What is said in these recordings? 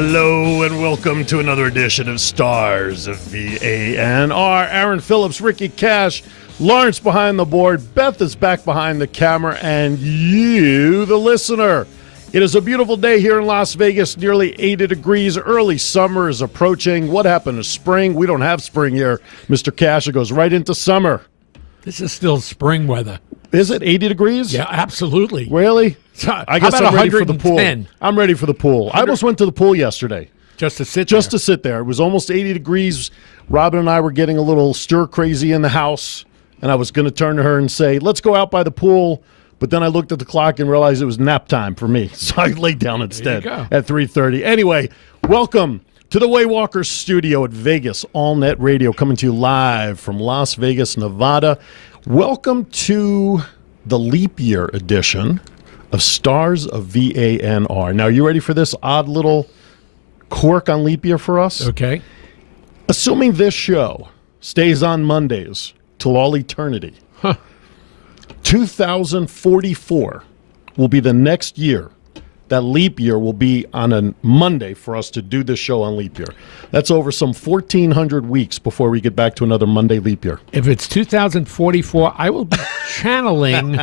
Hello and welcome to another edition of Stars of VANR. Aaron Phillips, Ricky Cash, Lawrence behind the board, Beth is back behind the camera, and you, the listener. It is a beautiful day here in Las Vegas, nearly 80 degrees. Early summer is approaching. What happened to spring? We don't have spring here, Mr. Cash. It goes right into summer. This is still spring weather. Is it 80 degrees? Yeah, absolutely. Really? I guess I'm ready for the pool. 110? I'm ready for the pool. I almost went to the pool yesterday. Just to sit there. It was almost 80 degrees. Robin and I were getting a little stir crazy in the house, and I was going to turn to her and say, let's go out by the pool. But then I looked at the clock and realized it was nap time for me. So I laid down instead at 3:30. Anyway, welcome to the Waywalker studio at Vegas All Net Radio, coming to you live from Las Vegas, Nevada. Welcome to the leap year edition of Stars of VANR. Now, you ready for this odd little quirk on leap year for us? Okay. Assuming this show stays on Mondays till all eternity, 2044 will be the next year that leap year will be on a Monday for us to do this show on leap year. That's over some 1,400 weeks before we get back to another Monday leap year. If it's 2044, I will be channeling.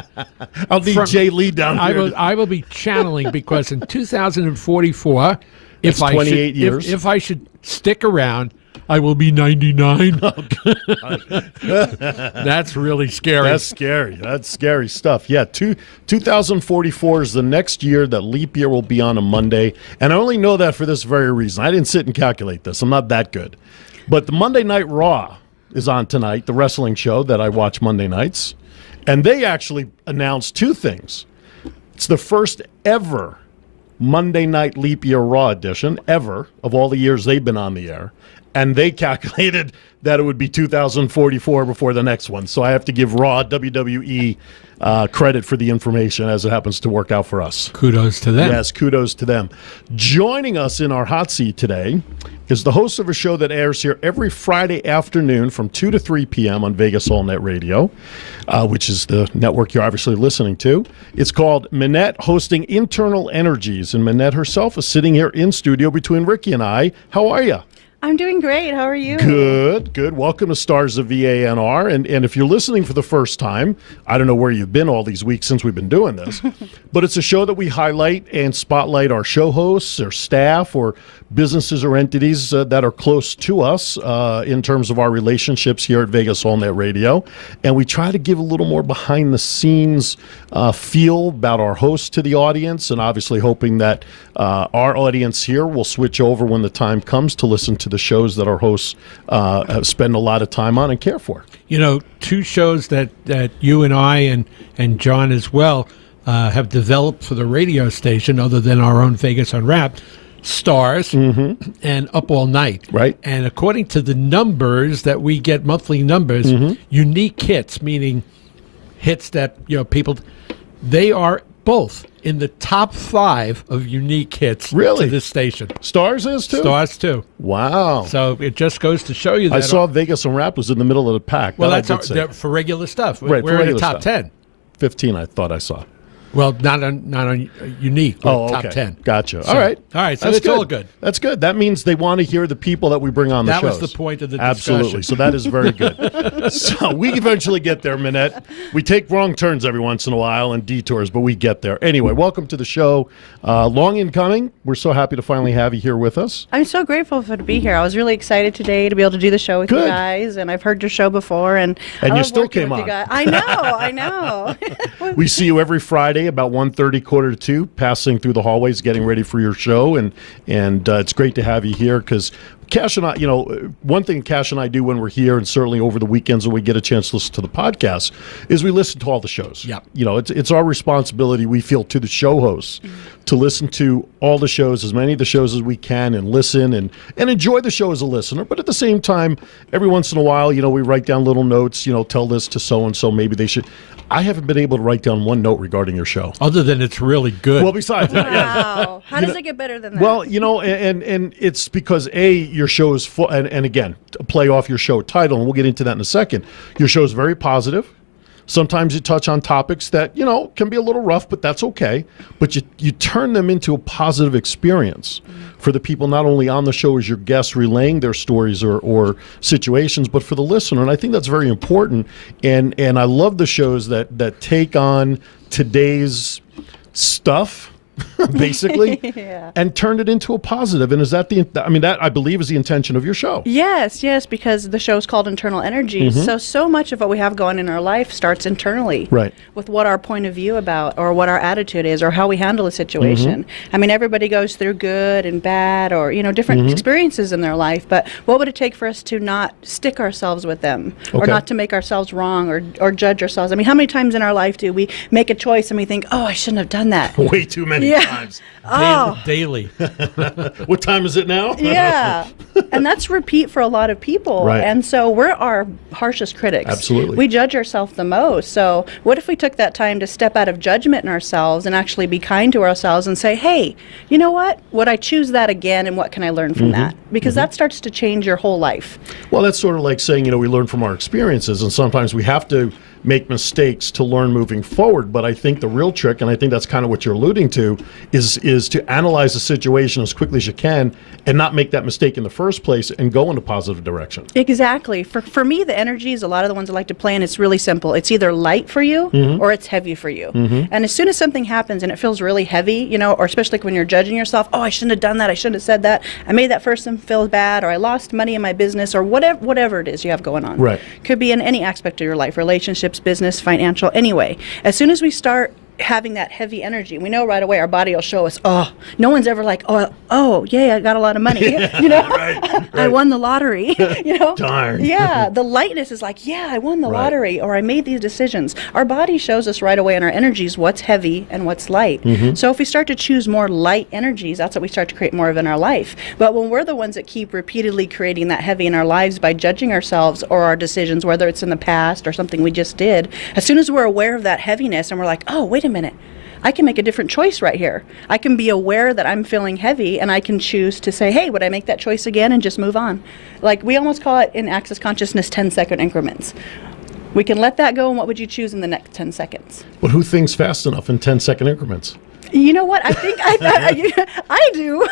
I'll need Jay Lee down here. I will be channeling because in 2044, if I should stick around, I will be 99. That's really scary. That's scary. That's scary stuff. Yeah, 2044 is the next year that leap year will be on a Monday. And I only know that for this very reason. I didn't sit and calculate this. I'm not that good. But the Monday Night Raw is on tonight, the wrestling show that I watch Monday nights. And they actually announced two things. It's the first ever Monday Night Leap Year Raw edition ever of all the years they've been on the air. And they calculated that it would be 2044 before the next one. So I have to give Raw WWE credit for the information as it happens to work out for us. Kudos to them. Yes, kudos to them. Joining us in our hot seat today is the host of a show that airs here every Friday afternoon from 2 to 3 p.m. on Vegas All Net Radio, which is the network you're obviously listening to. It's called Minette, hosting Internal Energies. And Minette herself is sitting here in studio between Ricky and I. How are you? I'm doing great. How are you? Good. Welcome to Stars of VANR. And if you're listening for the first time, I don't know where you've been all these weeks since we've been doing this, but it's a show that we highlight and spotlight our show hosts or staff or businesses or entities that are close to us in terms of our relationships here at Vegas All Net Radio. And we try to give a little more behind-the-scenes feel about our hosts to the audience, and obviously hoping that our audience here will switch over when the time comes to listen to the shows that our hosts spend a lot of time on and care for. You know, two shows that you and I and John as well have developed for the radio station other than our own Vegas Unwrapped, Stars and Up All Night. Right. And according to the numbers that we get, monthly numbers, unique hits, meaning hits that, people, they are both in the top 5 of unique hits to this station. Stars is too? Stars too. Wow. So it just goes to show you that. I saw Vegas Unwrapped was in the middle of the pack. Well, that's for regular stuff. Right, we're in the top 10. 15, I thought I saw. Well, not on unique, but top 10. Gotcha. So, all right. So it's all good. That's good. That means they want to hear the people that we bring on the shows. That was the point of the discussion. Absolutely. So that is very good. So we eventually get there, Minette. We take wrong turns every once in a while and detours, but we get there. Anyway, welcome to the show. Long in coming. We're so happy to finally have you here with us. I'm so grateful to be here. I was really excited today to be able to do the show with you guys, and I've heard your show before. And you still came on. I know. We see you every Friday about 1:30, 1:45, passing through the hallways, getting ready for your show, and it's great to have you here because Cash and I, one thing Cash and I do when we're here, and certainly over the weekends when we get a chance to listen to the podcast, is we listen to all the shows. Yeah. It's our responsibility, we feel, to the show hosts to listen to all the shows, as many of the shows as we can, and listen and enjoy the show as a listener. But at the same time, every once in a while, we write down little notes, tell this to so-and-so, maybe they should. I haven't been able to write down one note regarding your show. Other than it's really good. Well, besides that, wow. How does it get better than that? Well, and it's because, your show is full, and again, to play off your show title, and we'll get into that in a second, your show is very positive. Sometimes you touch on topics that, can be a little rough, but that's okay. But you turn them into a positive experience for the people not only on the show as your guests relaying their stories or situations, but for the listener. And I think that's very important. And I love the shows that take on today's stuff, basically, and turn it into a positive. And is that that I believe is the intention of your show? Yes, because the show's called Internal Energy. So much of what we have going in our life starts internally. Right. With what our point of view about, or what our attitude is, or how we handle a situation. I mean, everybody goes through good and bad, or, different experiences in their life, but what would it take for us to not stick ourselves with them, or not to make ourselves wrong, or judge ourselves? I mean, how many times in our life do we make a choice and we think, oh, I shouldn't have done that? Way too many times. Daily. What time is it now? Yeah. And that's repeat for a lot of people. Right. And so we're our harshest critics. Absolutely. We judge ourselves the most. So what if we took that time to step out of judgment in ourselves and actually be kind to ourselves and say, hey, you know what? Would I choose that again, and what can I learn from that? Because that starts to change your whole life. Well, that's sort of like saying, we learn from our experiences, and sometimes we have to make mistakes to learn moving forward. But I think the real trick, and I think that's kind of what you're alluding to, is to analyze the situation as quickly as you can and not make that mistake in the first place and go in a positive direction. Exactly. For me, the energies, a lot of the ones I like to play in, it's really simple. It's either light for you or it's heavy for you. And as soon as something happens and it feels really heavy, or especially when you're judging yourself, oh, I shouldn't have done that, I shouldn't have said that, I made that person feel bad, or I lost money in my business, or whatever it is you have going on. Right. Could be in any aspect of your life, relationships, business, financial, anyway. As soon as we start having that heavy energy, we know right away our body will show us, oh, no one's ever like, oh, yeah, I got a lot of money. Right. I won the lottery. Darn. Yeah, the lightness is like, yeah, I won the lottery, or I made these decisions. Our body shows us right away in our energies what's heavy and what's light. So if we start to choose more light energies, that's what we start to create more of in our life. But when we're the ones that keep repeatedly creating that heavy in our lives by judging ourselves or our decisions, whether it's in the past or something we just did, as soon as we're aware of that heaviness and we're like, oh, wait a minute, I can make a different choice right here. I can be aware that I'm feeling heavy, and I can choose to say, hey, would I make that choice again, and just move on. Like we almost call it in Access Consciousness 10-second increments. We can let that go, and what would you choose in the next 10 seconds? But who thinks fast enough in 10-second increments? You know what? I think I do.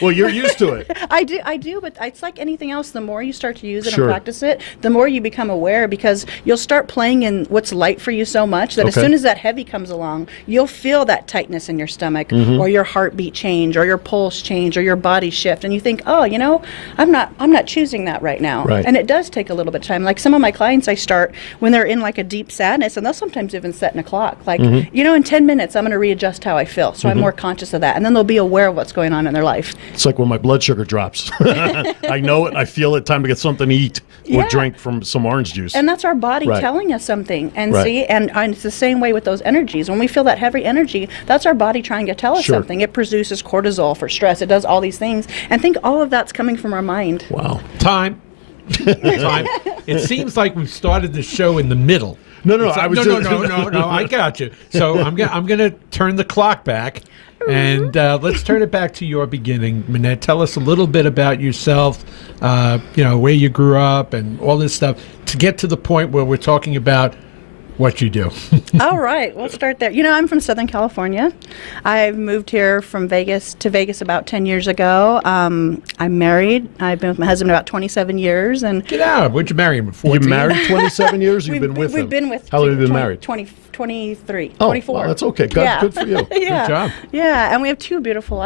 Well, you're used to it. I do, but it's like anything else. The more you start to use it Sure. and practice it, the more you become aware, because you'll start playing in what's light for you so much that as soon as that heavy comes along, you'll feel that tightness in your stomach, or your heartbeat change, or your pulse change, or your body shift, and you think, oh, I'm not choosing that right now. Right. And it does take a little bit of time. Like some of my clients, I start when they're in like a deep sadness, and they'll sometimes even set an clock. Like, in 10 minutes, I'm going to readjust how I feel. So I'm more conscious of that. And then they'll be aware of what's going on in their life. It's like when my blood sugar drops. I know it. I feel it. Time to get something to eat or drink from some orange juice. And that's our body telling us something. And see, and it's the same way with those energies. When we feel that heavy energy, that's our body trying to tell us something. It produces cortisol for stress. It does all these things. And think all of that's coming from our mind. Wow. Time. It seems like we started the show in the middle. No. No. I got you. So I'm gonna turn the clock back, and let's turn it back to your beginning, Minette. Tell us a little bit about yourself. Where you grew up and all this stuff to get to the point where we're talking about what you do. All right, we'll start there. I'm from Southern California. I moved here from Vegas about 10 years ago. I'm married. I've been with my husband about 27 years. And get out. Where'd you marry him? 14? You married 27 years? You've been with him? We've been with. How long have you been married? 23, oh, 24. Well, that's okay. Good for you. Yeah. Good job. Yeah, and we have two beautiful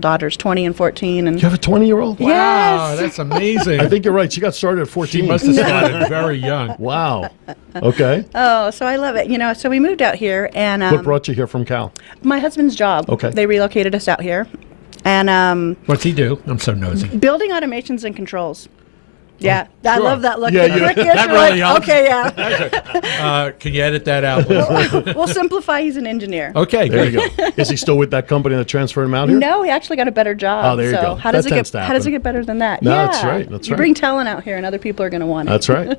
daughters, 20 and 14. And You have a 20-year-old? Wow, Yes. that's amazing. I think you're right. She got started at 14. She must have started very young. Wow. Okay. Oh, so I love it. So we moved out here, and What brought you here from Cal? my husband's job. Okay. They relocated us out here, and What's he do? I'm so nosy. building automations and controls. Yeah, I sure. love that look. Yeah, The yeah. Rick is That you're really like, helps. okay, yeah. Can you edit that out, please? We'll simplify. He's an engineer. Okay, There good. you go. Is he still with that company that transferred him out here? No, he actually got a better job. Oh, there you so go. How That does it tends get? to How does it happen. get better than that? No, yeah. that's right. That's you right. bring talent out here, and other people are going to want it. That's right.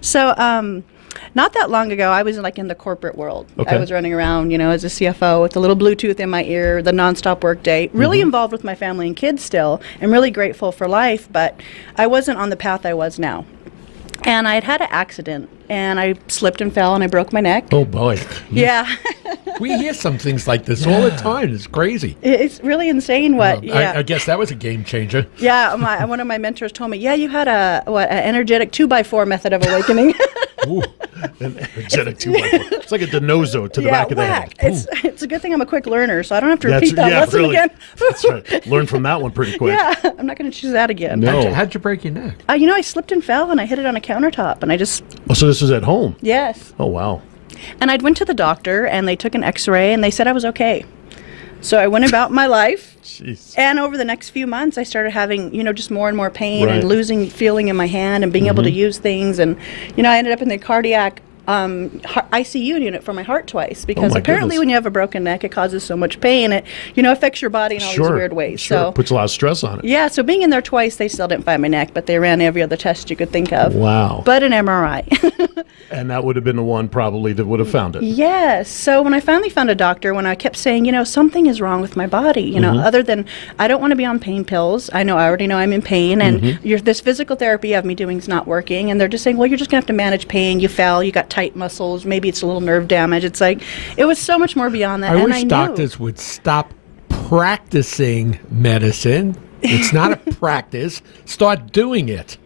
So, not that long ago, I was in the corporate world. Okay. I was running around, as a CFO with a little Bluetooth in my ear, the nonstop work day. Really involved with my family and kids still, and really grateful for life. But I wasn't on the path I was now. And I had an accident, and I slipped and fell, and I broke my neck. Oh, boy. Yeah. We hear some things like this all the time. It's crazy. It's really insane what, I guess that was a game changer. Yeah, one of my mentors told me, you had an energetic 2x4 method of awakening. Ooh, an energetic 2x4. It's like a denozo to the back of the head. It's a good thing I'm a quick learner, so I don't have to repeat that lesson again. That's right. Learn from that one pretty quick. Yeah, I'm not going to choose that again. No. How'd you break your neck? I slipped and fell, and I hit it on a countertop, and I just... Oh, so this was at home? Yes. Oh, wow. And I went to the doctor, and they took an x-ray, and they said I was okay. So I went about my life. Jeez. And over the next few months, I started having, just more and more pain Right. and losing feeling in my hand and being able to use things. And, I ended up in the cardiac ICU unit for my heart twice because my apparently goodness. when you have a broken neck, it causes so much pain. It, affects your body in all these weird ways. Sure. So Puts a lot of stress on it. yeah, so being in there twice, they still didn't find my neck, but they ran every other test you could think of. Wow. But an MRI. And that would have been the one probably that would have found it. Yes. So when I finally found a doctor, when I kept saying, something is wrong with my body, other than I don't want to be on pain pills. I already know I'm in pain, and this physical therapy you have me doing is not working. And they're just saying, well, you're just going to have to manage pain. You fell, you got tight muscles, maybe it's a little nerve damage. It's like, it was so much more beyond that. I and wish I knew. doctors would stop practicing medicine. It's not a practice. Start doing it.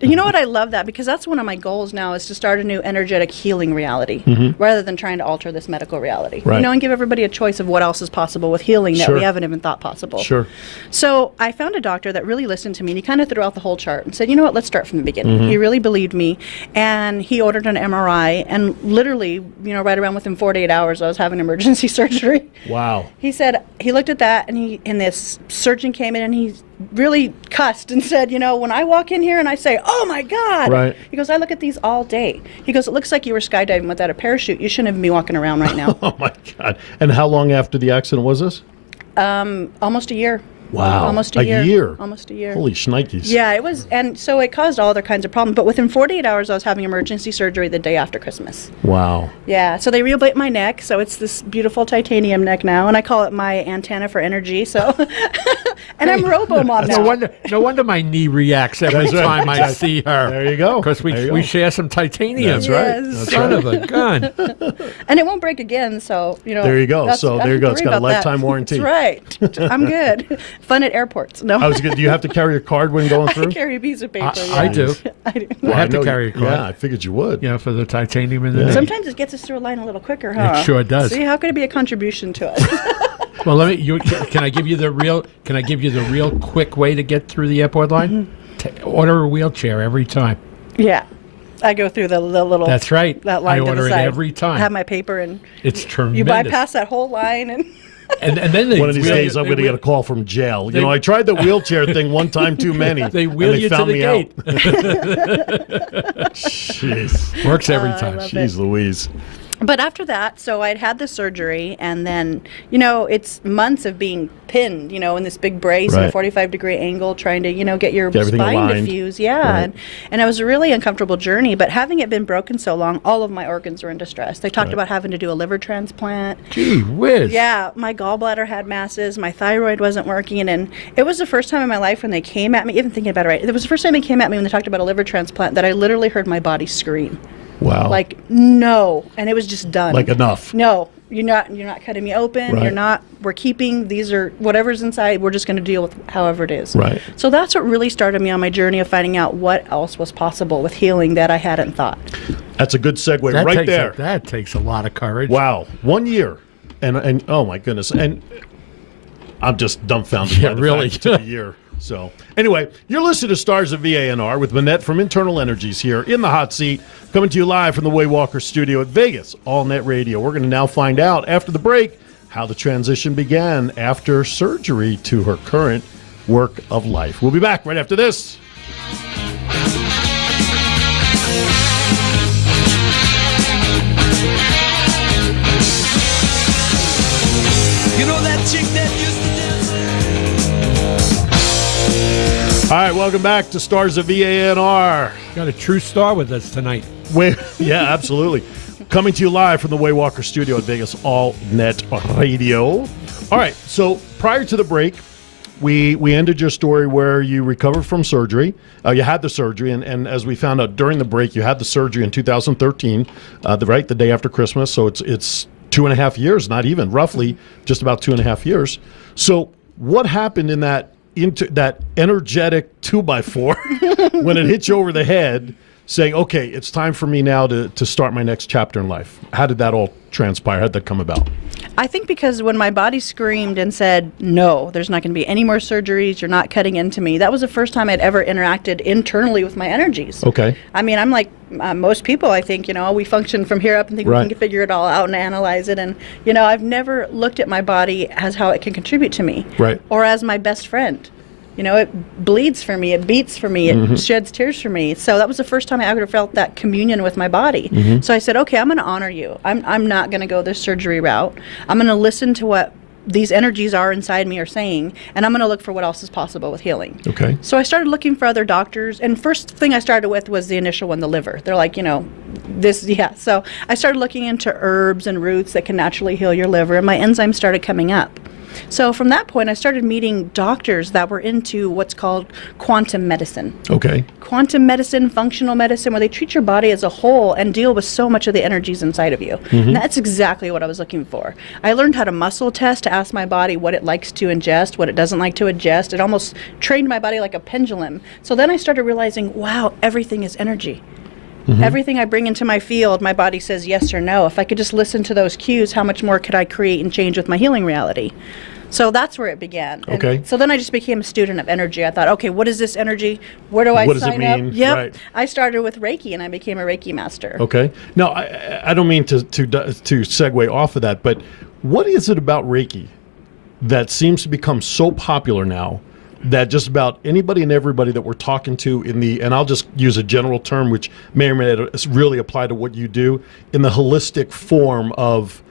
You know what? I love that because that's one of my goals now is to start a new energetic healing reality rather than trying to alter this medical reality. Right. And give everybody a choice of what else is possible with healing that Sure. we haven't even thought possible. Sure. So I found a doctor that really listened to me, and he kind of threw out the whole chart and said, you know what, let's start from the beginning. He really believed me, and he ordered an MRI, and literally, right around within 48 hours, I was having emergency surgery. Wow. He said, he looked at that, and this surgeon came in, and he really cussed and said, when I walk in here and I say, oh my God, Right. he goes, I look at these all day. He goes, it looks like you were skydiving without a parachute. You shouldn't even be walking around right now. Oh, my God. And how long after the accident was this? Almost a year. Wow. Almost a year. Almost a year. Holy shnikes. Yeah, it was, and so it caused all other kinds of problems. But within 48 hours, I was having emergency surgery the day after Christmas. Wow. Yeah, so they rehabilitate my neck, so it's this beautiful titanium neck now, and I call it my antenna for energy. So, and I'm RoboMom now. No wonder my knee reacts every That's right. time I see her. There you go. Because There you we go. share some titanium. That's right. Yes. That's Son right. of a gun. And it won't break again, so There you go. that's- So I there you don't go. It's have to got a worry about that. lifetime warranty. That's right. I'm good. Fun at airports. No, I was good. Do you have to carry a card when going I through? carry a piece of paper. I yeah. do. I do. I have to know carry you- a card. Yeah, I figured you would. For the titanium in the neck. Sometimes it gets us through a line a little quicker, huh? It sure does. See, how could it be a contribution to us? Well, can I give you the real quick way to get through the airport line? Order a wheelchair every time. Yeah. I go through the little. That's right. That line I to order the it side. every time. I have my paper, and It's tremendous. you bypass that whole line, and And then they One of these wheel days, you- I'm they going to wheel- get a call from jail. they- I tried the wheelchair thing one time too many. They and wheel you to found the me gate. out. Jeez. Works every time. love Jeez Louise. But after that, so I'd had the surgery, and then, it's months of being pinned, in this big brace at Right. a 45-degree angle, trying to, get your Get everything spine aligned. to fuse. Yeah. Right. And it was a really uncomfortable journey. But having it been broken so long, all of my organs were in distress. They talked Right. about having to do a liver transplant. Gee whiz. Yeah, my gallbladder had masses, my thyroid wasn't working, and it was the first time in my life when they came at me, even thinking about it right, it was the first time they came at me when they talked about a liver transplant that I literally heard my body scream. Wow. Like, no. And it was just done. Like enough. No, you're not cutting me open. Right. We're keeping, these are, whatever's inside, we're just going to deal with however it is. Right. So that's what really started me on my journey of finding out what else was possible with healing that I hadn't thought. That's a good segue That right takes there. that takes a lot of courage. Wow. 1 year. And oh my goodness. And I'm just dumbfounded Yeah, by the really. fact it took a year. So anyway, you're listening to Stars of VANR with Minette from Internal Energies here in the hot seat, coming to you live from the Waywalker studio at Vegas, All Net Radio. We're going to now find out after the break how the transition began after surgery to her current work of life. We'll be back right after this. You know that chick that used to dance? All right, welcome back to Stars of VANR. Got a true star with us tonight. Yeah, absolutely. Coming to you live from the Waywalker studio at Vegas All Net Radio. All right, so prior to the break, we ended your story where you recovered from surgery. You had the surgery, and as we found out during the break, you had the surgery in 2013, the day after Christmas. So it's 2.5 years, not even, roughly just about 2.5 years. So what happened in that energetic 2x4 when it hit you over the head, saying, okay, it's time for me now to start my next chapter in life? How did that all transpire? How did that come about? I think because when my body screamed and said, no, there's not going to be any more surgeries, you're not cutting into me, that was the first time I'd ever interacted internally with my energies. Okay. I mean, I'm like most people, I think, we function from here up and think Right. we can figure it all out and analyze it. And, I've never looked at my body as how it can contribute to me. Right. Or as my best friend. It bleeds for me, it beats for me, it sheds tears for me. So that was the first time I ever felt that communion with my body. So I said, okay, I'm going to honor you. I'm not going to go this surgery route. I'm going to listen to what these energies are inside me are saying, and I'm going to look for what else is possible with healing. Okay. So I started looking for other doctors, and first thing I started with was the initial one, the liver. They're like, So I started looking into herbs and roots that can naturally heal your liver, and my enzymes started coming up. So from that point, I started meeting doctors that were into what's called quantum medicine. Okay. Quantum medicine, functional medicine, where they treat your body as a whole and deal with so much of the energies inside of you. And that's exactly what I was looking for. I learned how to muscle test, to ask my body what it likes to ingest, what it doesn't like to ingest. It almost trained my body like a pendulum. So then I started realizing, wow, everything is energy. Everything I bring into my field, my body says yes or no. If I could just listen to those cues, how much more could I create and change with my healing reality? So that's where it began. Okay. And so then I just became a student of energy. I thought, okay, what is this energy? Where do I What does it sign up? mean? Yep. Right. I started with Reiki, and I became a Reiki master. Okay. Now, I don't mean to segue off of that, but what is it about Reiki that seems to become so popular now that just about anybody and everybody that we're talking to and I'll just use a general term which may or may not really apply to what you do, in the holistic form of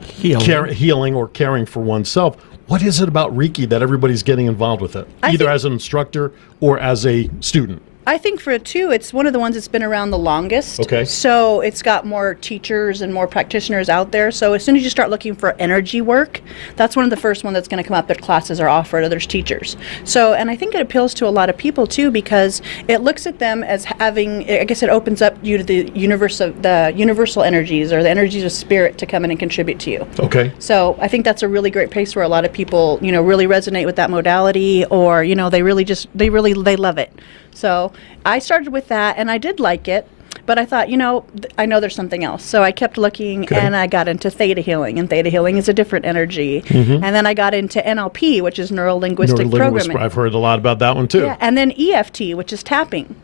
healing or caring for oneself? What is it about Reiki that everybody's getting involved with it, either as an instructor or as a student? I think for it too, it's one of the ones that's been around the longest. Okay. So it's got more teachers and more practitioners out there. So as soon as you start looking for energy work, that's one of the first one that's going to come up that classes are offered, or there's teachers. So, and I think it appeals to a lot of people too, because it looks at them as having, I guess it opens up you to the universal energies, or the energies of spirit, to come in and contribute to you. Okay. So I think that's a really great place where a lot of people, really resonate with that modality, or, they really love it. So I started with that, and I did like it, but I thought, I know there's something else. So I kept looking, and I got into theta healing, and theta healing is a different energy. And then I got into NLP, which is neuro-linguistic programming. I've heard a lot about that one too. Yeah, and then EFT, which is tapping.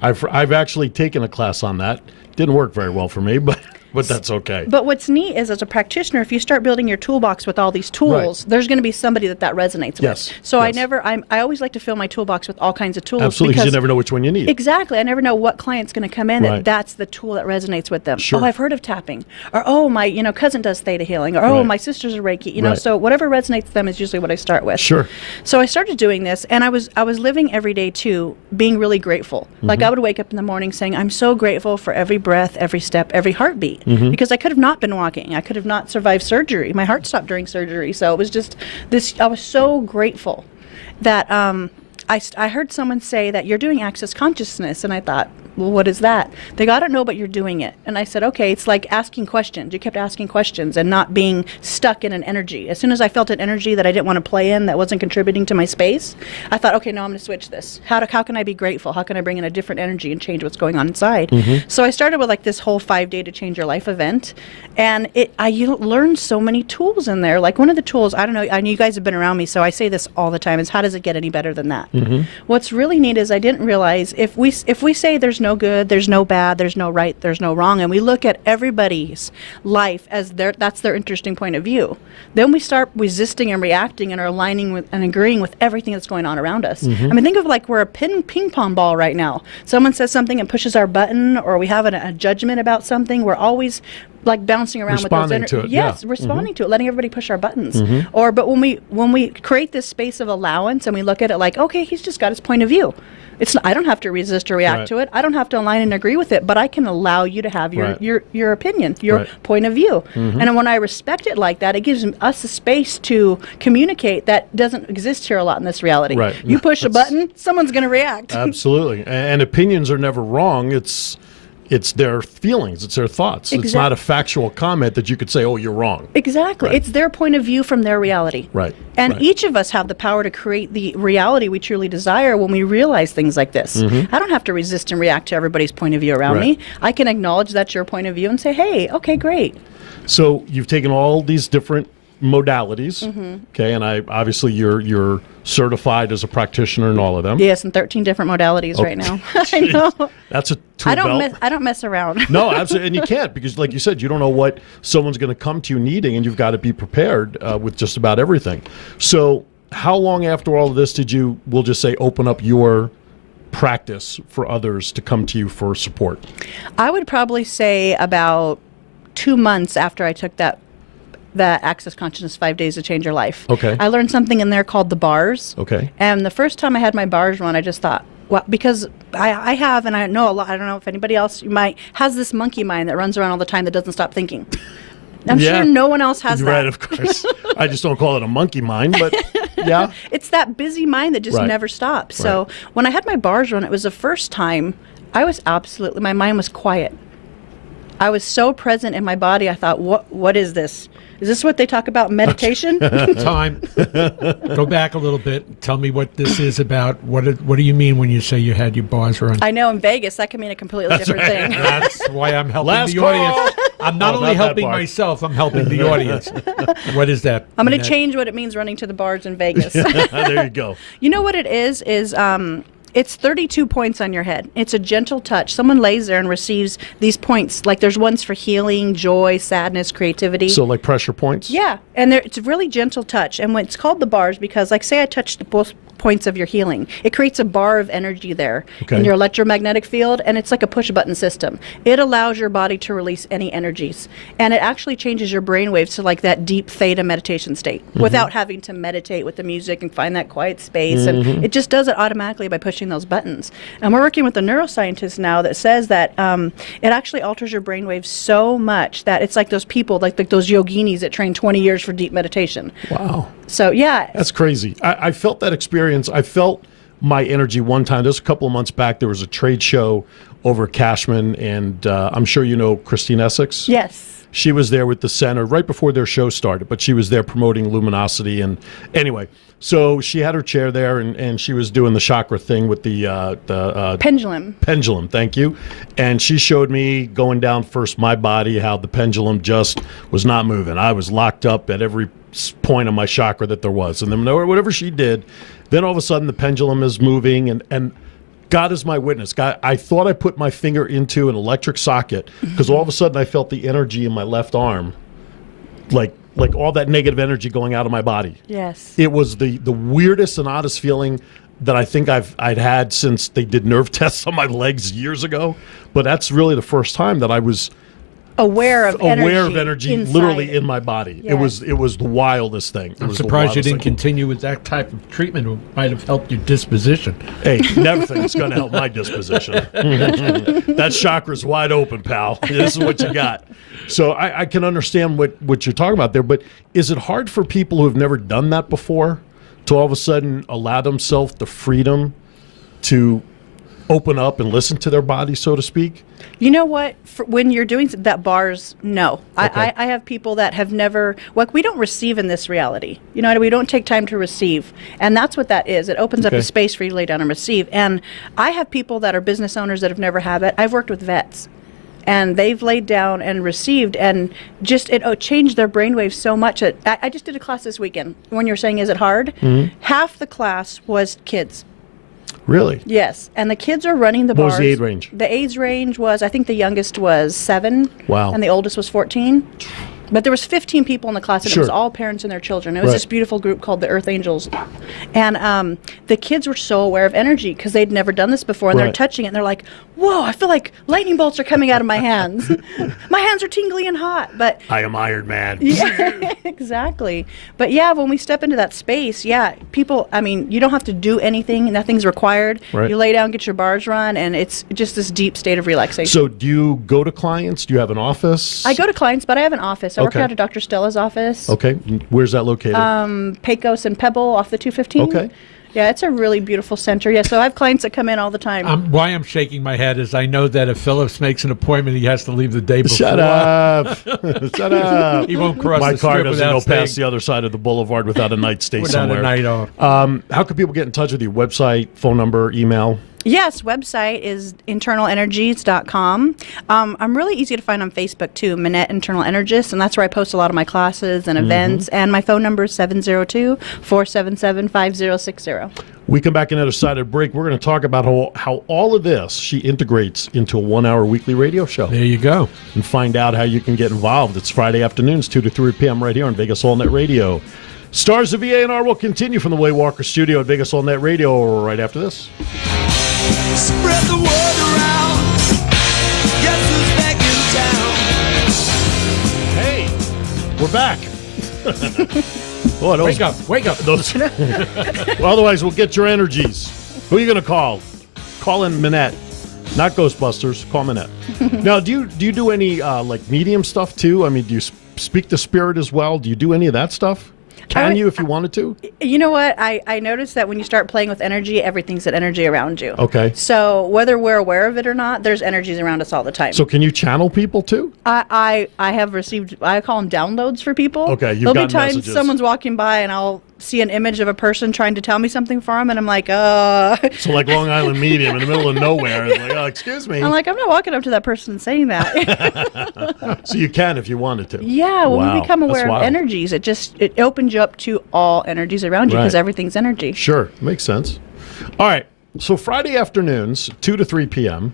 I've actually taken a class on that. Didn't work very well for me, but that's okay. But what's neat is, as a practitioner, if you start building your toolbox with all these tools, there's going to be somebody that resonates with. So yes. I always like to fill my toolbox with all kinds of tools. Absolutely, because you never know which one you need. Exactly. I never know what client's going to come in that's the tool that resonates with them. Sure. Oh, I've heard of tapping. Or, oh, my cousin does theta healing. Or, oh, my sister's a Reiki. So whatever resonates with them is usually what I start with. Sure. So I started doing this, and I was living every day, too, being really grateful. Like, I would wake up in the morning saying, I'm so grateful for every breath, every step, every heartbeat. Because I could have not been walking. I could have not survived surgery. My heart stopped during surgery. So it was just this, I was so grateful that I heard someone say that you're doing access consciousness, and I thought, well, what is that? They go, I don't know, but you're doing it. And I said, okay, it's like asking questions. You kept asking questions and not being stuck in an energy. As soon as I felt an energy that I didn't want to play in, that wasn't contributing to my space, I thought, okay, no, I'm going to switch this. How can I be grateful? How can I bring in a different energy and change what's going on inside? So I started with like this whole 5-day to change your life event. And you learned so many tools in there. Like one of the tools, I don't know, I know you guys have been around me, so I say this all the time, is how does it get any better than that? What's really neat is I didn't realize if we say there's no good, there's no bad, there's no right, there's no wrong, and we look at everybody's life as that's their interesting point of view, then we start resisting and reacting and are aligning with and agreeing with everything that's going on around us. I mean, think of like we're a ping pong ball right now. Someone says something and pushes our button, or we have a judgment about something. We're always like bouncing around responding with those to it. Yes, responding to it, letting everybody push our buttons. But when we create this space of allowance and we look at it like, okay, he's just got his point of view. I don't have to resist or react Right. to it. I don't have to align and agree with it, but I can allow you to have your Right. your opinion, your Right. point of view. And when I respect it like that, it gives us a space to communicate that doesn't exist here a lot in this reality. Right. You push a button, someone's going to react. Absolutely. And opinions are never wrong. It's their feelings. It's their thoughts. It's not a factual comment that you could say, oh, you're wrong. Exactly. Right. It's their point of view from their reality. Right. And Right. each of us have the power to create the reality we truly desire when we realize things like this. I don't have to resist and react to everybody's point of view around Right. me. I can acknowledge that's your point of view and say, hey, okay, great. So you've taken all these different modalities, Mm-hmm. okay, and obviously you're certified as a practitioner in all of them. Yes, in 13 different modalities right now. I know. That's a tool I don't belt. I don't mess around. No, absolutely, and you can't because, like you said, you don't know what someone's going to come to you needing, and you've got to be prepared with just about everything. So, how long after all of this did you, we'll just say, open up your practice for others to come to you for support? I would probably say about 2 months after I took that Access Consciousness 5 Days to Change Your Life. Okay. I learned something in there called the bars. Okay. And the first time I had my bars run, I just thought, well, because I have, and I know a lot, I don't know if anybody else has this monkey mind that runs around all the time that doesn't stop thinking. I'm Yeah. sure no one else has that. Right, of course. I just don't call it a monkey mind, but yeah. It's that busy mind that just Right. never stops. So Right. when I had my bars run, it was the first time my mind was quiet. I was so present in my body. I thought, what is this? Is this what they talk about in meditation? Time. Go back a little bit. Tell me what this is about. What do you mean when you say you had your bars run? I know in Vegas that can mean a completely different thing. That's why I'm helping Last the call. audience. I'm not Oh, only not that helping bar. myself, I'm helping the audience. What is that? I'm going to Minette? change what it means running to the bars in Vegas. There you go. You know what it is it's 32 points on your head. It's a gentle touch. Someone lays there and receives these points. Like there's ones for healing, joy, sadness, creativity. So, like pressure points? Yeah, and it's a really gentle touch. And when it's called the bars because, like, say I touch the both points of your healing, it creates a bar of energy there Okay. in your electromagnetic field, and it's like a push-button system. It allows your body to release any energies, and it actually changes your brain waves to like that deep theta meditation state without having to meditate with the music and find that quiet space. And it just does it automatically by pushing those buttons. And we're working with a neuroscientist now that says that it actually alters your brain waves so much that it's like those people, like those yoginis that train 20 years for deep meditation. Wow. So yeah, That's crazy. I felt that experience. I felt my energy one time. Just a couple of months back, there was a trade show over at Cashman, and I'm sure you know Christine Essex. yes. She was there with the center right before their show started, but she was there promoting luminosity. And anyway, so she had her chair there, and she was doing the chakra thing with the Pendulum. pendulum. Thank you. And she showed me going down first my body, how the pendulum just was not moving. I was locked up at every point of my chakra that there was. And then whatever she did, then all of a sudden the pendulum is moving, and God is my witness. God, I thought I put my finger into an electric socket because all of a sudden I felt the energy in my left arm, like all that negative energy going out of my body. Yes. It was the weirdest and oddest feeling that I think I'd had since they did nerve tests on my legs years ago. But that's really the first time that I was aware of energy inside. literally in my body. Yeah. It was the wildest thing. It I'm was the surprised you wildest didn't thing. continue with that type of treatment. It might have helped your disposition. Hey, never think it's going to help my disposition. That chakra's wide open, pal. This is what you got. So I can understand what you're talking about there, but is it hard for people who have never done that before to all of a sudden allow themselves the freedom to open up and listen to their body, so to speak? You know what? When you're doing that bars, no. Okay. I have people that have never, like, we don't receive in this reality. You know, we don't take time to receive. And that's what that is. It opens up Okay. a space for you to lay down and receive. And I have people that are business owners that have never had it. I've worked with vets. And they've laid down and received, and just it changed their brainwaves so much. I just did a class this weekend. When you're saying, is it hard? Half the class was kids. Really? Yes, and the kids are running the What bars. was the age range? The age range was, I think the youngest was 7. Wow. And the oldest was 14. But there was 15 people in the class, and it was Sure. all parents and their children. It was Right. this beautiful group called the Earth Angels. And the kids were so aware of energy because they'd never done this before, and they're Right. touching it, and they're like, whoa, I feel like lightning bolts are coming out of my hands. My hands are tingly and hot. But I am Iron Man. yeah, exactly. But yeah, when we step into that space, yeah, people, I mean, you don't have to do anything. Nothing's required. Right. You lay down, get your bars run, and it's just this deep state of relaxation. So do you go to clients? Do you have an office? I go to clients, but I have an office. I work Okay. out at Dr. Stella's office. Okay. Where's that located? Pecos and Pebble off the 215. Okay. Yeah, it's a really beautiful center. Yeah, so I have clients that come in all the time. Why I'm shaking my head is I know that if Phillips makes an appointment, he has to leave the day before. Shut up. Shut up. He won't cross My the car strip doesn't go without past staying, the other side of the boulevard without a night stay without somewhere. a night off. How can people get in touch with you? Website, phone number, email? Yes, website is internalenergies.com. I'm really easy to find on Facebook too, Minette Internal Energist, and that's where I post a lot of my classes and events. And my phone number is 702-477-5060. We come back on the other side of the break. We're going to talk about how all of this she integrates into a 1-hour weekly radio show There you go. and find out how you can get involved. It's Friday afternoons, 2 to 3 p.m. right here on Vegas All Net Radio. Stars of VANR will continue from the Way Walker studio at Vegas All Net Radio right after this. Spread the word around. Guess who's back in town? Hey, we're back. Boy, those, Wake up. Those, well, otherwise, we'll get your energies. Who are you going to call? Call in Minette. Not Ghostbusters. Call Minette. Now, do you do any like medium stuff too? I mean, do you speak to spirit as well? Do you do any of that stuff? Can you if you wanted to? You know what? I noticed that when you start playing with energy, everything's an energy around you. Okay. So whether we're aware of it or not, there's energies around us all the time. So can you channel people too? I have received, I call them downloads for people. Okay, you've There'll be gotten times messages. someone's walking by and I'll see an image of a person trying to tell me something for them, and I'm like, So like Long Island Medium in the middle of nowhere. It's like, oh, excuse me. I'm like, I'm not walking up to that person and saying that. So you can if you wanted to. Yeah, when Wow, we become aware that's of wild. energies, it opens you up to all energies around you because Right. everything's energy. Sure, makes sense. All right, so Friday afternoons, 2 to 3 p.m.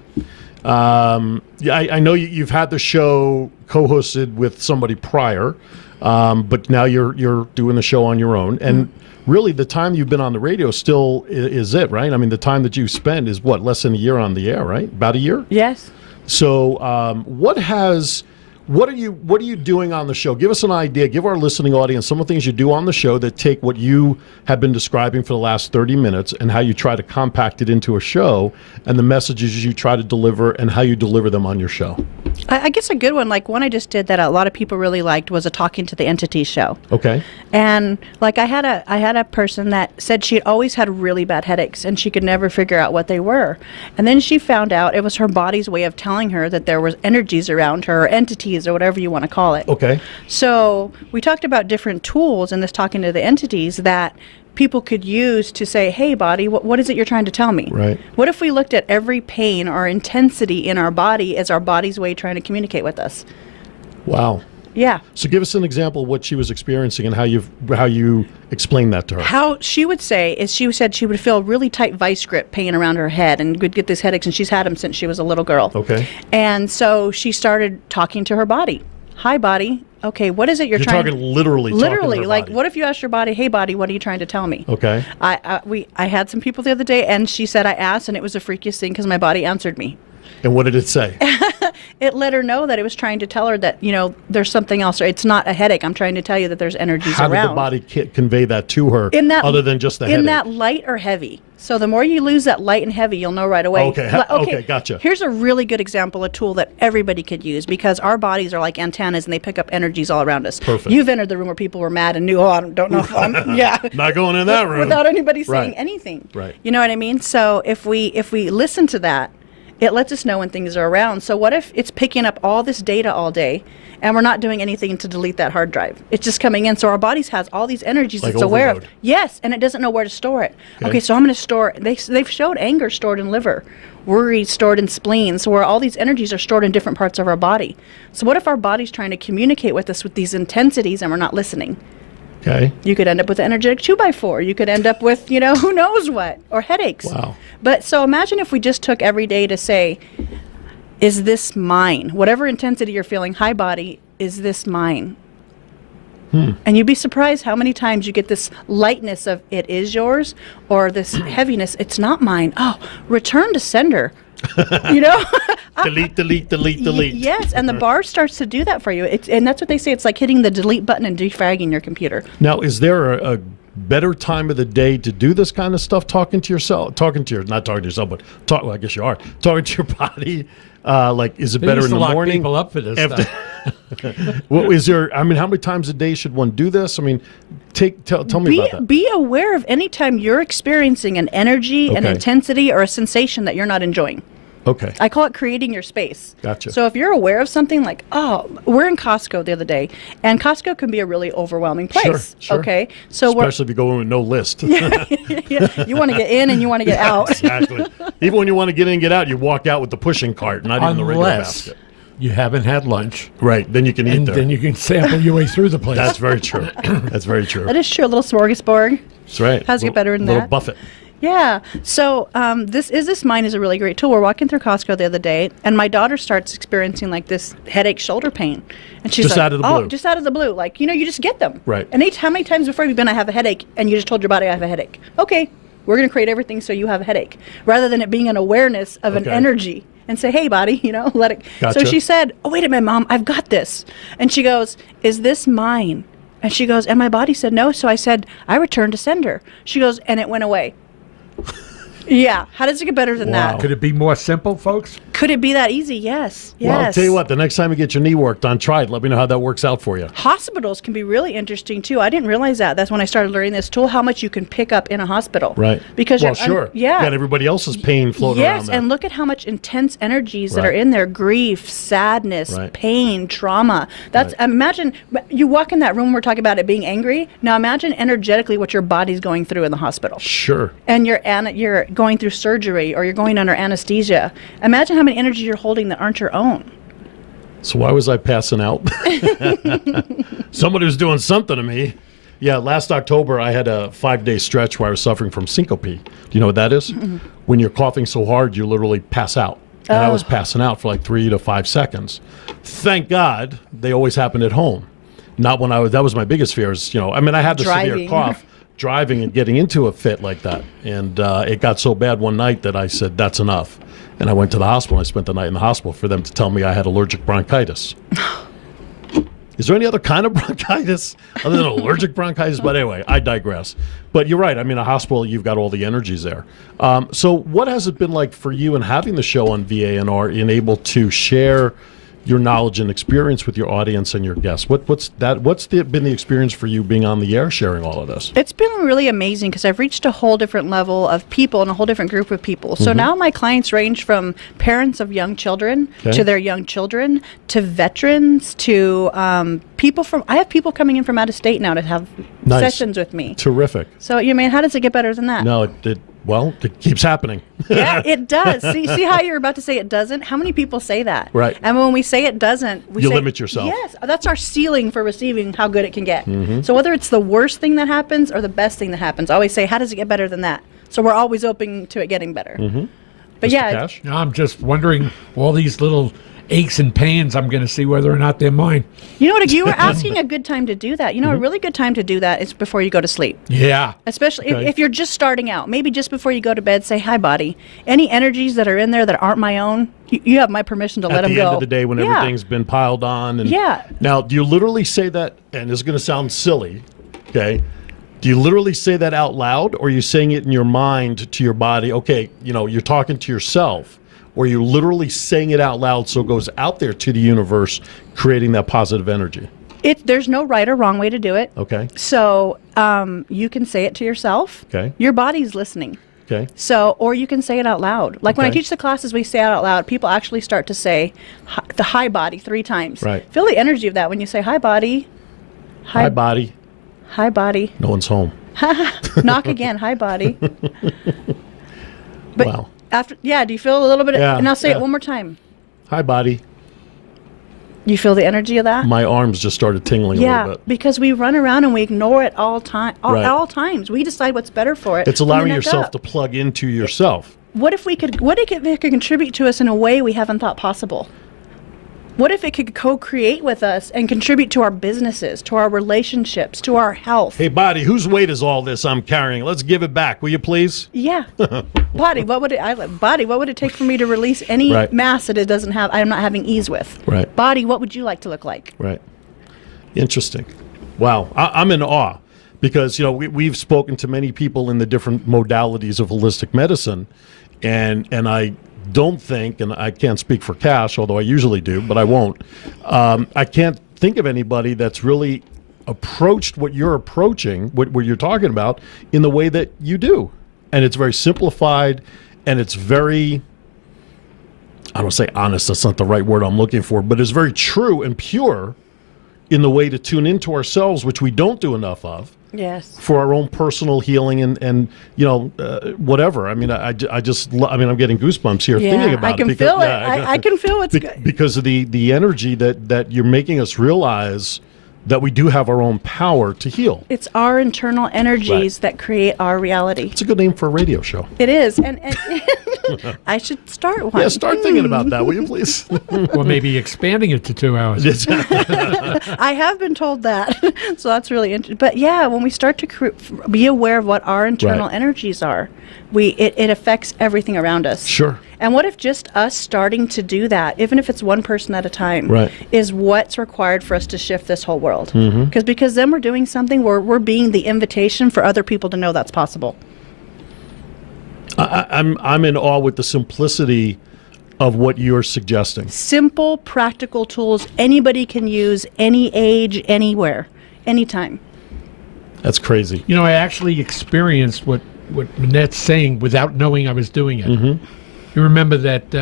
Yeah, I know you've had the show co-hosted with somebody prior, but now you're doing the show on your own. And really, the time you've been on the radio still is it, right? I mean, the time that you spend is what, less than a year on the air, right? About a year? Yes. So, what are you doing on the show? Give us an idea. Give our listening audience some of the things you do on the show that take what you have been describing for the last 30 minutes and how you try to compact it into a show and the messages you try to deliver and how you deliver them on your show. I guess a good one, like one I just did that a lot of people really liked, was a Talking to the Entity show. Okay. And like I had a person that said she had always had really bad headaches and she could never figure out what they were. And then she found out it was her body's way of telling her that there was energies around her, or entities, or whatever you want to call it. Okay. So we talked about different tools in this Talking to the Entities that people could use to say, hey, body, what is it you're trying to tell me? Right. What if we looked at every pain or intensity in our body as our body's way trying to communicate with us? Wow. Yeah. So give us an example of what she was experiencing and how you explained that to her. How she would say is she said she would feel really tight vice grip pain around her head and would get these headaches, and she's had them since she was a little girl. Okay. And so she started talking to her body. Hi, body. Okay, what is it you're You're trying talking literally Literally, talking to her like, body. what if you asked your body, hey, body, what are you trying to tell me? Okay. I had some people the other day, and she said I asked, and it was the freakiest thing because my body answered me. And what did it say? It let her know that it was trying to tell her that, there's something else. Or it's not a headache. I'm trying to tell you that there's energies How around. did the body convey that to her other than just the headache? In that light or heavy. So the more you lose that light and heavy, you'll know right away. Okay, okay, gotcha. Here's a really good example, a tool that everybody could use, because our bodies are like antennas and they pick up energies all around us. Perfect. You've entered the room where people were mad and knew, I don't know if I'm, yeah. Not going in that room. Without anybody saying Right. anything. Right. You know what I mean? So if we listen to that, it lets us know when things are around. So what if it's picking up all this data all day and we're not doing anything to delete that hard drive? It's just coming in. So our bodies has all these energies Like it's aware of. overload. Yes, and it doesn't know where to store it. Okay, so I'm going to store, they've showed anger stored in liver, worry stored in spleen, so where all these energies are stored in different parts of our body. So what if our body's trying to communicate with us with these intensities and we're not listening? Okay. You could end up with an energetic 2x4. You could end up with, who knows what, or headaches. Wow. But so imagine if we just took every day to say, is this mine? Whatever intensity you're feeling, hi body, is this mine? And you'd be surprised how many times you get this lightness of it is yours, or this heaviness, it's not mine. Oh, return to sender. You know? delete, delete, delete, delete. Yes, and the bar starts to do that for you. And that's what they say. It's like hitting the delete button and defragging your computer. Now, is there a better time of the day to do this kind of stuff? Not talking to yourself, but well, I guess you are talking to your body. Like, is it better in the morning? People up for this stuff. Well, is there? I mean, how many times a day should one do this? I mean, tell me about that. Be aware of any time you're experiencing an energy, an Okay. intensity, or a sensation that you're not enjoying. Okay. I call it creating your space. Gotcha. So if you're aware of something like, oh, we're in Costco the other day, and Costco can be a really overwhelming place. Sure. Okay. So Especially if you go in with no list. you want to get in and you want to get out. Exactly. Even when you want to get in and get out, you walk out with the pushing cart, not even the regular Unless basket. you haven't had lunch. Right. Then you can eat And there. then you can sample your way through the place. That's very true. That's very true. That is true. A little smorgasbord. That's right. How's it get better than little that? Buffett. Yeah. So this Mind is a really great tool. We're walking through Costco the other day, and my daughter starts experiencing like this headache, shoulder pain, and she's Just like, out of the "Oh, blue." just out of the blue! Like, you know, you just get them." Right. And how many times before have you been? I have a headache, and you just told your body I have a headache. Okay, we're going to create everything so you have a headache, rather than it being an awareness of an Okay. energy. And say, hey, body, you know, let it. Gotcha. So she said, oh, wait a minute, Mom, I've got this. And she goes, is this mine? And she goes, and my body said no. So I said, I returned to sender. She goes, and it went away. Yeah. How does it get better than Wow. that? Could it be more simple, folks? Could it be that easy? Yes. Yes. Well, I'll tell you what, the next time you get your knee worked on, try it. Let me know how that works out for you. Hospitals can be really interesting too. I didn't realize that. That's when I started learning this tool, how much you can pick up in a hospital. Right. Because well, you're sure. yeah. You got everybody else's pain floating around Yes, there. and look at how much intense energies that Right. are in there: grief, sadness, Right. pain, trauma. That's Right. imagine you walk in that room. We're talking about it being angry. Now imagine energetically what your body's going through in the hospital, Sure. and you're going through surgery or you're going under anesthesia. Imagine how many energies you're holding that aren't your own. So why was I passing out? Somebody was doing something to me. Yeah, last October I had a 5-day stretch where I was suffering from syncope. Do you know what that is? When you're coughing so hard, you literally pass out. And I was passing out for like 3 to 5 seconds. Thank God they always happened at home. Not when that was my biggest fear is, I mean, I had the severe Driving. cough driving and getting into a fit like that. And it got so bad one night that I said, that's enough. And I went to the hospital. I spent the night in the hospital for them to tell me I had allergic bronchitis. Is there any other kind of bronchitis other than allergic bronchitis? But anyway, I digress. But you're right. I mean, a hospital, you've got all the energies there. So what has it been like for you in having the show on VANR and able to share your knowledge and experience with your audience and your guests? What's been the experience for you being on the air sharing all of this? It's been really amazing because I've reached a whole different level of people and a whole different group of people. So now my clients range from parents of young children Okay. to their young children to veterans to people I have people coming in from out of state now to have Nice. sessions with me. Terrific. So, how does it get better than that? No, it keeps happening. Yeah, it does. See how you're about to say it doesn't? How many people say that? Right. And when we say it doesn't, You say, limit yourself. Yes, that's our ceiling for receiving how good it can get. Mm-hmm. So whether it's the worst thing that happens or the best thing that happens, I always say, how does it get better than that? So we're always open to it getting better. Mm-hmm. But Mr. yeah, Cash? I'm just wondering, all these little aches and pains, I'm going to see whether or not they're mine. you know what? You were asking a good time to do that. A really good time to do that is before you go to sleep. Yeah. Especially Okay. if you're just starting out. Maybe just before you go to bed, say, hi, body. Any energies that are in there that aren't my own, you have my permission to let them At go. the end of the day when Yeah. everything's been piled on. And Yeah. Now, do you literally say that, and this is going to sound silly, okay? Do you literally say that out loud, or are you saying it in your mind to your body? Okay, you're talking to yourself, or you're literally saying it out loud so it goes out there to the universe, creating that positive energy. There's no right or wrong way to do it. Okay, So you can say it to yourself. Okay. Your body's listening. okay. So, or you can say it out loud. Like when I Okay. teach the classes, we say it out loud. People actually start to say the hi body 3 times. Right. Feel the energy of that when you say hi body. Hi, body. Hi body. No one's home. Knock again. Hi body. But Wow. do you feel a little bit? Yeah, And I'll say yeah. it one more time. Hi, body. You feel the energy of that? My arms just started tingling a Yeah, little bit. because we run around and we ignore it all Right. at all times. We decide what's better for it. It's from the allowing neck yourself up. to plug into yourself. What if it could contribute to us in a way we haven't thought possible? What if it could co-create with us and contribute to our businesses, to our relationships, to our health? Hey, body, whose weight is all this I'm carrying? Let's give it back, will you please? Yeah. Body, what would it take for me to release any Right. mass that it doesn't have, I'm not having ease with? Right. Body, what would you like to look like? Right. Interesting. Wow. I'm in awe because, we've spoken to many people in the different modalities of holistic medicine, and I don't think, and I can't speak for Cash, although I usually do, but I won't. I can't think of anybody that's really approached what you're approaching, what you're talking about, in the way that you do. And it's very simplified, and it's very, I don't say honest, that's not the right word I'm looking for, but it's very true and pure in the way to tune into ourselves, which we don't do enough of. Yes. For our own personal healing and whatever. I mean, I'm getting goosebumps here thinking about it. I can feel it. I can feel it's good. Because of the energy that you're making us realize that we do have our own power to heal. It's our internal energies that create our reality. It's a good name for a radio show. It is. And I should start one. Yeah, start thinking about that, will you please? Or maybe expanding it to 2 hours. I have been told that. So that's really interesting. But yeah, when we start to be aware of what our internal energies are, it affects everything around us. Sure. And what if just us starting to do that, even if it's one person at a time, Right. is what's required for us to shift this whole world? Mm-hmm. Because then we're doing something where we're being the invitation for other people to know that's possible. I'm in awe with the simplicity of what you're suggesting. Simple, practical tools anybody can use, any age, anywhere, anytime. That's crazy. I actually experienced what Minette's saying without knowing I was doing it. Mm-hmm. You remember that,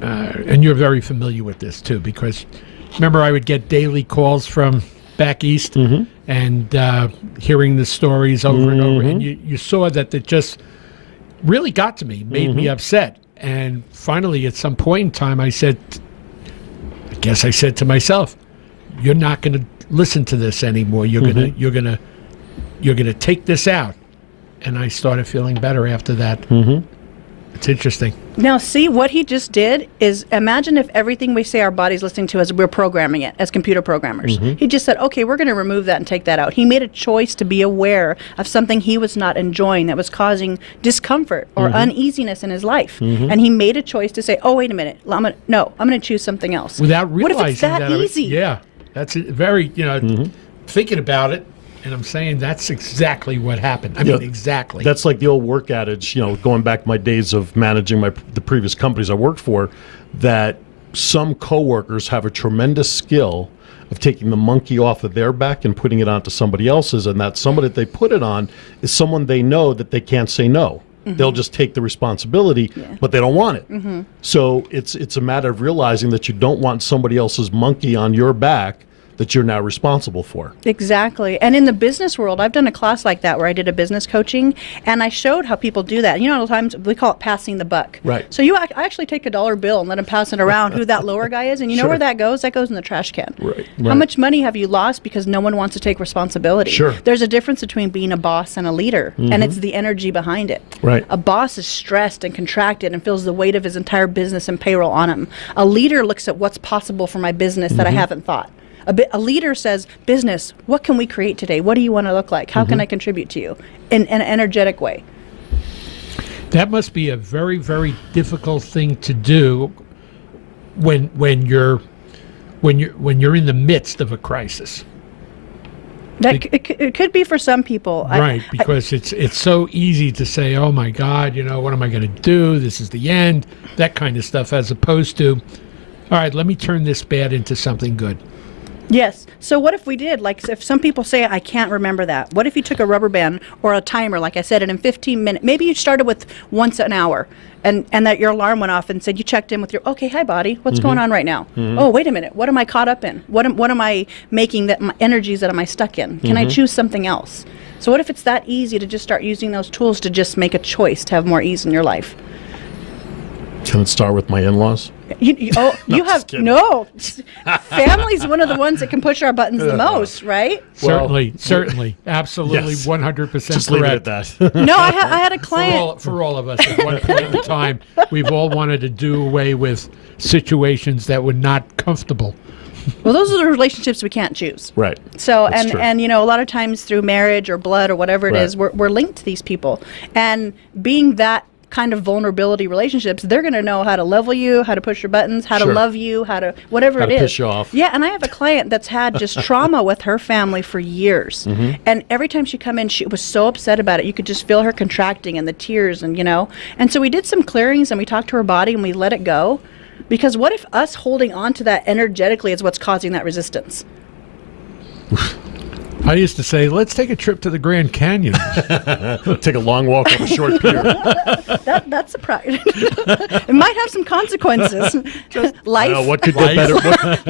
and you're very familiar with this too, because remember I would get daily calls from back east Mm-hmm. and hearing the stories over and over, and you saw that it just really got to me, made me upset. And finally, at some point in time, I said to myself, "You're not going to listen to this anymore. You're gonna take this out." And I started feeling better after that. Mm-hmm. It's interesting. Now, see, what he just did is imagine if everything we say our body's listening to as we're programming it as computer programmers. Mm-hmm. He just said, okay, we're going to remove that and take that out. He made a choice to be aware of something he was not enjoying that was causing discomfort or uneasiness in his life. And he made a choice to say, oh, wait a minute, I'm going to choose something else. Without realizing what if it's that easy? Yeah, that's it. Very, thinking about it. And I'm saying that's exactly what happened. I mean, exactly. That's like the old work adage, going back my days of managing the previous companies I worked for, that some coworkers have a tremendous skill of taking the monkey off of their back and putting it onto somebody else's, and that somebody that they put it on is someone they know that they can't say no. They'll just take the responsibility, but they don't want it. So it's a matter of realizing that you don't want somebody else's monkey on your back that you're now responsible for. Exactly. And in the business world, I've done a class like that where I did a business coaching, and I showed how people do that. A lot of times we call it passing the buck. Right. So I actually take $1 bill and let them pass it around who that lower guy is, and you know where that goes? That goes in the trash can. Right. How much money have you lost because no one wants to take responsibility? Sure. There's a difference between being a boss and a leader, and it's the energy behind it. Right. A boss is stressed and contracted and feels the weight of his entire business and payroll on him. A leader looks at what's possible for my business that I haven't thought. A leader says, business, what can we create today? What do you want to look like? How can I contribute to you in an energetic way? That must be a very, very difficult thing to do when you're in the midst of a crisis. It could be for some people. Right, because it's so easy to say, oh my God, what am I going to do? This is the end, that kind of stuff, as opposed to, all right, let me turn this bad into something good. Yes. So what if we did, like if some people say, I can't remember that. What if you took a rubber band or a timer, like I said, and in 15 minutes, maybe you started with once an hour and that your alarm went off and said you checked in with okay, hi, body, what's going on right now? Oh, wait a minute. What am I caught up in? What am I making that my energies that am I stuck in? Can I choose something else? So what if it's that easy to just start using those tools to just make a choice to have more ease in your life? Can it start with my in-laws? You have no. Family's one of the ones that can push our buttons the most, right? Certainly, absolutely, Yes. 100% Just leave it correct. at that. No, I had a client. For all of us, at one point in time, we've all wanted to do away with situations that were not comfortable. Well, those are the relationships we can't choose. Right. So, That's true. and a lot of times through marriage or blood or whatever it Right. is, we're linked to these people. And being that kind of vulnerability relationships, they're going to know how to level you, how to push your buttons, how Sure. to love you, how to whatever How it to is. piss you off. Yeah, and I have a client that's had just trauma with her family for years. Mm-hmm. And every time she come in, she was so upset about it. You could just feel her contracting and the tears and, And so we did some clearings and we talked to her body and we let it go. Because what if us holding on to that energetically is what's causing that resistance? I used to say, let's take a trip to the Grand Canyon. Take a long walk up a short pier. That's a pride. It might have some consequences. Life. What could get better?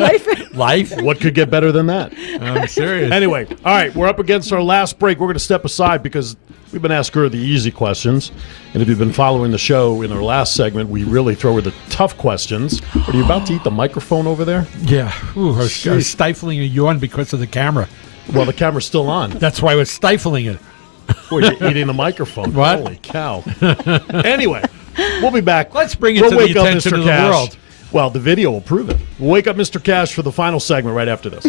Life. Life? What could get better than that? I'm serious. Anyway, all right, we're up against our last break. We're going to step aside because we've been asking her the easy questions. And if you've been following the show in our last segment, we really throw her the tough questions. Are you about to eat the microphone over there? Yeah. Ooh, I was stifling a yawn because of the camera. Well, the camera's still on. That's why I was stifling it. Or you're eating the microphone. What? Holy cow. Anyway, we'll be back. Let's bring it We'll to the wake up attention Mr. of the Cash. world. Well, the video will prove it. We'll wake up Mr. Cash for the final segment right after this.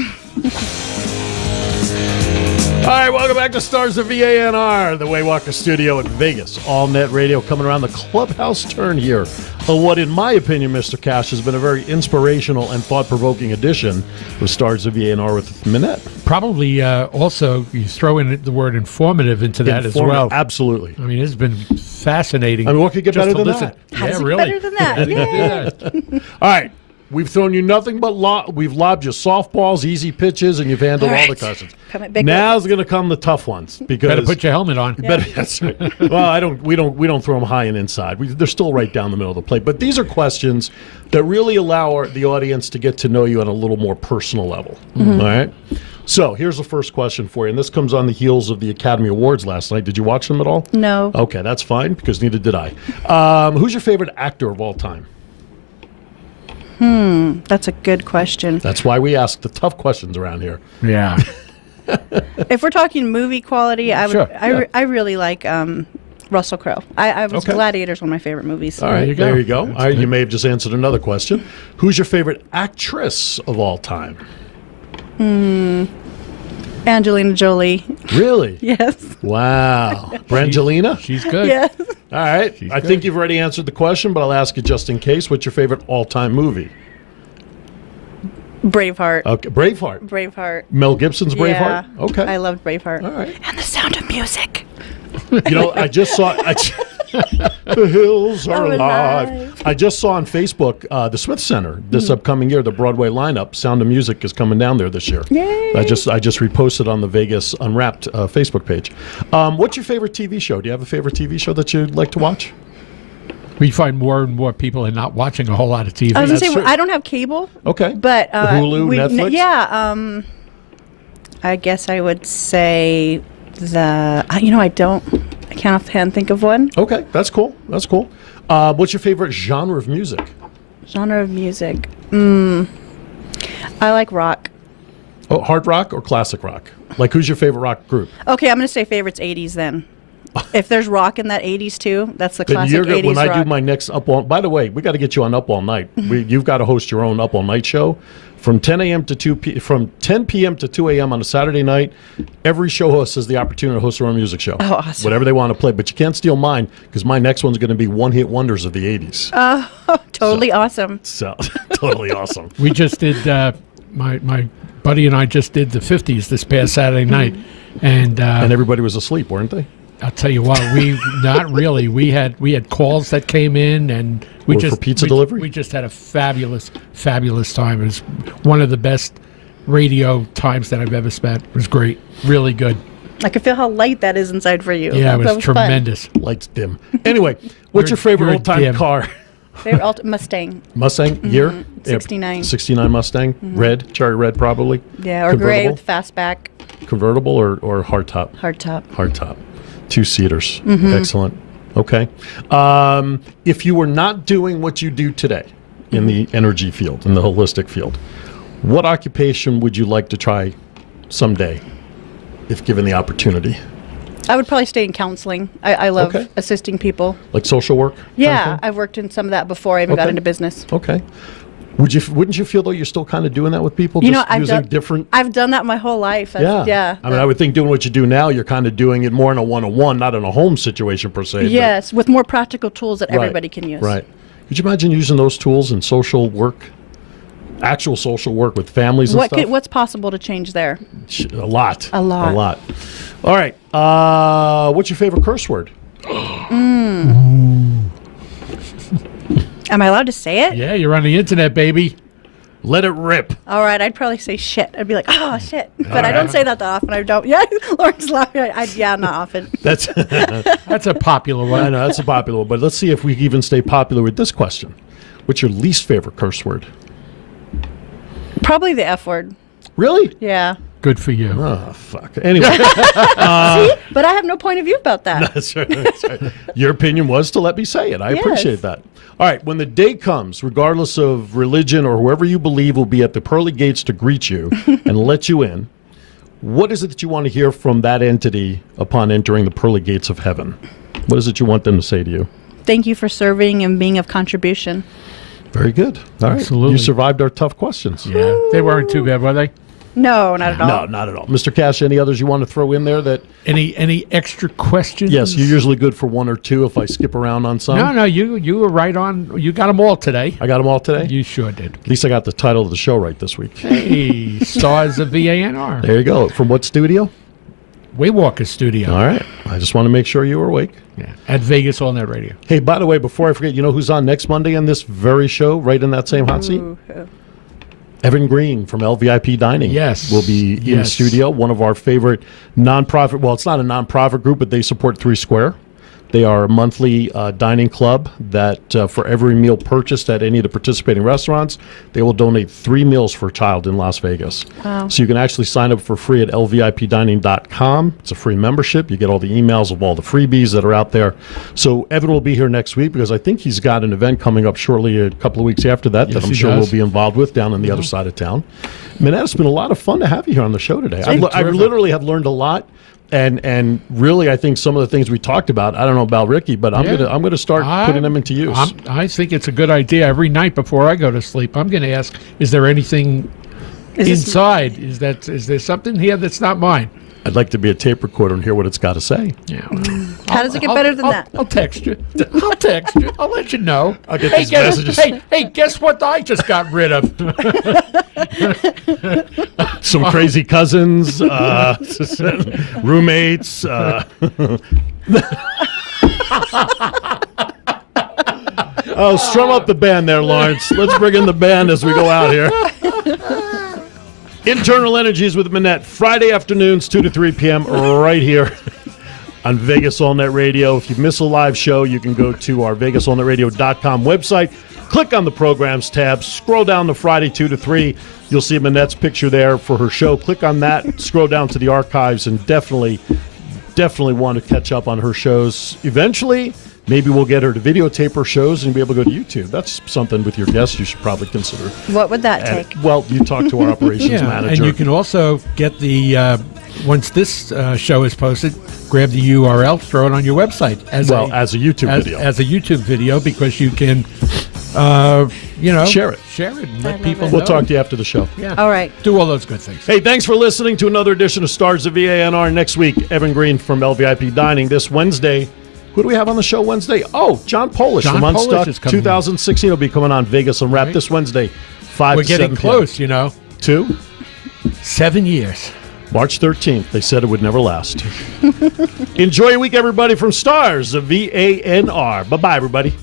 All right, welcome back to Stars of VANR, the Waywalker Studio in Vegas. All Net Radio coming around the clubhouse turn here of what, in my opinion, Mr. Cash, has been a very inspirational and thought-provoking edition of Stars of VANR with Minette. Probably also you throw in the word informative into that as well. Absolutely. I mean, it's been fascinating. I mean, what could get just better to than listen. that? How Yeah, does it get really. better than that? How do you do Yay. that? All right. We've thrown you nothing but we've lobbed you softballs, easy pitches, and you've handled all the right. questions. Come at big Now's going to come the tough ones because Better put your helmet on. That's right. Well, we don't throw them high and inside. They're still right down the middle of the plate. But these are questions that really allow the audience to get to know you on a little more personal level. Mm-hmm. All right. So here's the first question for you, and this comes on the heels of the Academy Awards last night. Did you watch them at all? No. Okay, that's fine because neither did I. Who's your favorite actor of all time? That's a good question. That's why we ask the tough questions around here. Yeah. If we're talking movie quality, I would. Sure, I really like Russell Crowe. I was Okay. Gladiator's one of my favorite movies. All right, you go. there you go. That's All right, good. you may have just answered another question. Who's your favorite actress of all time? Angelina Jolie. Really? Yes. Wow. Brangelina? She's good. Yes. All right. I good. think you've already answered the question, but I'll ask you just in case. What's your favorite all-time movie? Braveheart. Okay, Braveheart. Braveheart. Mel Gibson's Braveheart? Yeah. Okay. I loved Braveheart. All right. And the Sound of Music. You know, I just saw... the hills are Are alive. alive. I just saw on Facebook the Smith Center this upcoming year, the Broadway lineup. Sound of Music is coming down there this year. Yay. I just reposted on the Vegas Unwrapped Facebook page. What's your favorite TV show? Do you have a favorite TV show that you'd like to watch? We find more and more people are not watching a whole lot of TV. I was going to That's say, true. I don't have cable. Okay. But Hulu, Netflix? Yeah. I guess I would say I can't offhand think of one. Okay, that's cool. That's cool. What's your favorite genre of music? Genre of music. I like rock. Oh, hard rock or classic rock? Like, who's your favorite rock group? Okay, I'm going to say favorites 80s then. If there's rock in that 80s too, that's the Then classic 80s when I rock. do my next Up All... By the way, we got to get you on Up All Night. You've got to host your own Up All Night show. From 10 a.m. to from 10 p.m. to 2 a.m. on a Saturday night, every show host has the opportunity to host their own music show. Oh, awesome. Whatever they want to play. But you can't steal mine because my next one's going to be one-hit wonders of the 80s. Totally awesome. So, totally awesome. We just did, my buddy and I just did the 50s this past Saturday night. And everybody was asleep, weren't they? I'll tell you what, not really. We had calls that came in, and we Or just for pizza delivery? We just had a fabulous time. It was one of the best radio times that I've ever spent. It was great, really good. I can feel how light that is inside for you. Yeah, it That was fun. tremendous. Lights dim. Anyway, what's your favorite you're old-time dim. car? Favorite Mustang. Mustang? Year? Mm-hmm. 69. 69 Mustang? Red? Cherry red, probably? Yeah, or gray Convertible? with fastback, Convertible or hardtop? hardtop. Hardtop. Two-seaters. Mm-hmm. Excellent. Okay. If you were not doing what you do today in the energy field, in the holistic field, what occupation would you like to try someday if given the opportunity? I would probably stay in counseling. I love Okay. assisting people. Like social work? kind of Yeah, thing? I've worked in some of that before I even got Okay. into business. Okay. Wouldn't you feel though you're still kind of doing that with people? You know, just I've using done different. I've done that my whole life. Yeah. I mean, I would think doing what you do now, you're kind of doing it more in a one-on-one, not in a home situation per se. but- Yes, with more practical tools that Right, everybody can use. Right. Could you imagine using those tools in social work, actual social work with families and stuff? What's possible to change there? A lot. A lot. A lot. All right. What's your favorite curse word? Am I allowed to say it? Yeah, you're on the internet, baby. Let it rip. All right, I'd probably say shit. I'd be like, oh shit, but I don't say that often. I don't. Yeah, Lauren's laughing. Yeah, not often. That's That's a popular I one. know that's a popular one, but let's see if we even stay popular with this question. What's your least favorite curse word? Probably the F word. Really? Yeah. Good for you. Oh, fuck. Anyway, See, but I have no point of view about that. that's right, that's right. Your opinion was to let me say it. I Yes. appreciate that. All right. When the day comes, regardless of religion or whoever you believe will be at the pearly gates to greet you and let you in, what is it that you want to hear from that entity upon entering the pearly gates of heaven? What is it you want them to say to you? Thank you for serving and being of contribution. Very good. All right. Absolutely. You survived our tough questions. Yeah, they weren't too bad, were they? No, not at all. No, not at all. Mr. Cash, any others you want to throw in there that, Any extra questions? yes, you're usually good for one or two if I skip around on some. No, you were right on. You got them all today. I got them all today? You sure did. At least I got the title of the show right this week. Hey, stars of VANR. There you go. From what studio? Waywalker Studio. All right. I just want to make sure you were awake. Yeah, at Vegas All Net Radio. Hey, by the way, before I forget, you know who's on next Monday on this very show, right in that same hot seat? Ooh. Evan Green from LVIP Dining. Yes. Will be in Yes. studio. One of our favorite nonprofit, well, it's not a nonprofit group, but they support 3 Square. They are a monthly dining club that for every meal purchased at any of the participating restaurants, they will donate 3 meals for a child in Las Vegas. Wow. So you can actually sign up for free at lvipdining.com. It's a free membership. You get all the emails of all the freebies that are out there. So Evan will be here next week because I think he's got an event coming up shortly a couple of weeks after that Yes, that I'm he sure does. we'll be involved with down on the other side of town. Minette, it's been a lot of fun to have you here on the show today. I terrific. literally have learned a lot. And really, I think some of the things we talked about, I don't know about Ricky, but I'm Yeah. gonna start putting them into use. I think it's a good idea. Every night before I go to sleep, I'm going to ask: is there anything Is this- inside? Is there something here that's not mine? I'd like to be a tape recorder and hear what it's got to say. Yeah. How does it get better than that? I'll text you. I'll text you. I'll let you know. I'll get hey, these guess, messages. Hey, guess what I just got rid of? Some crazy cousins, roommates. Oh, strum up the band there, Lawrence. Let's bring in the band as we go out here. Internal Energies with Minette, Friday afternoons, 2 to 3 p.m. right here on Vegas All Net Radio. If you miss a live show, you can go to our VegasAllNetRadio.com website, click on the programs tab, scroll down to Friday 2 to 3. You'll see Minette's picture there for her show. Click on that, scroll down to the archives, and definitely want to catch up on her shows. Eventually, maybe we'll get her to videotape her shows and be able to go to YouTube. That's something with your guests you should probably consider. What would that And- take? well, you talk to our operations Yeah, manager. and you can also get the once this show is posted, grab the URL, throw it on your website as a YouTube video. as a YouTube video because you can, Share it. and let love people it. know. We'll talk to you after the show. Yeah, All right. do all those good things. Hey, thanks for listening to another edition of Stars of VANR. Next week, Evan Green from LVIP Dining. This Wednesday, who do we have on the show Wednesday? Oh, John Polish John from Polish Unstuck is coming in. 2016 will be coming on Vegas and Wrap Right. this Wednesday, 5 We're to getting 7 p.m. close, 2, 7 years. March 13th. They said it would never last. Enjoy your week, everybody, from Stars of VANR. Bye-bye, everybody.